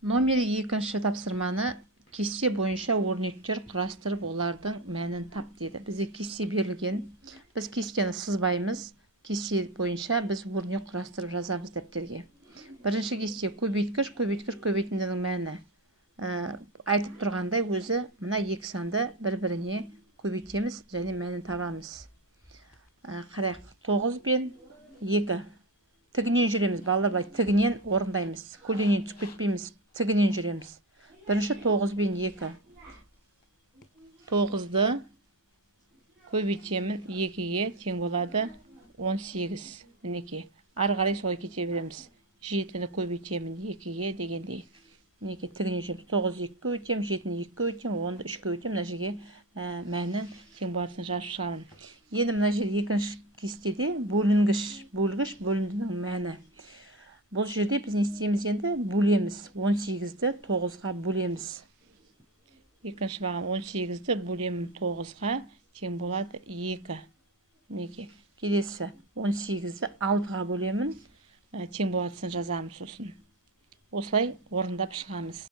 Номері 2-ші тапсырманы кесте бойынша өрнектер құрастырып, олардың мәнін тап деді. Бізде кесте берілген. Біз кестені сызбаймыз. Кесте бойынша біз өрнек құрастырып жазамыз дәптерге. Бірінші кесте көбейткіш, көбейтіндінің мәні. Айтып тұрғандай өзі мына екі санды бір-біріне көбейтеміз және мәнін табамыз. Қарайық, 9 пен 2. Тігінен жүреміз, балалар бай, тігінен орындаймыз. Көлденең түсіп кетпейміз, тігінен жүреміз. Бірінші 9 пен 2. 9-ды көбейтемін 2-ге тең болады 18. Мінекей, ары қарай солай кете береміз. 7-ні көбейтемін 2-ге дегендей. Мінекей, тігінен жүреміз. 9-ді 2-ге өтемін, 7-ні 2-ге өтемін, 10-ды 3-ге өтемін. Мына жерге мәні тең болатынын жазып шығамын. Енді мына жер екінші кестеде бөлінгіш, бөліндінің мәні. Бұл жерде біз не істейміз енді? Бөлеміз. 18-ді 9-ға бөлеміз. Екінші баған 18-ді бөлемін 9-ға тең болады 2. Мінекей. Келесі 18-ді 6-ға бөлемін тең болатынын жазамыз сосын. Осылай орындап шығамыз.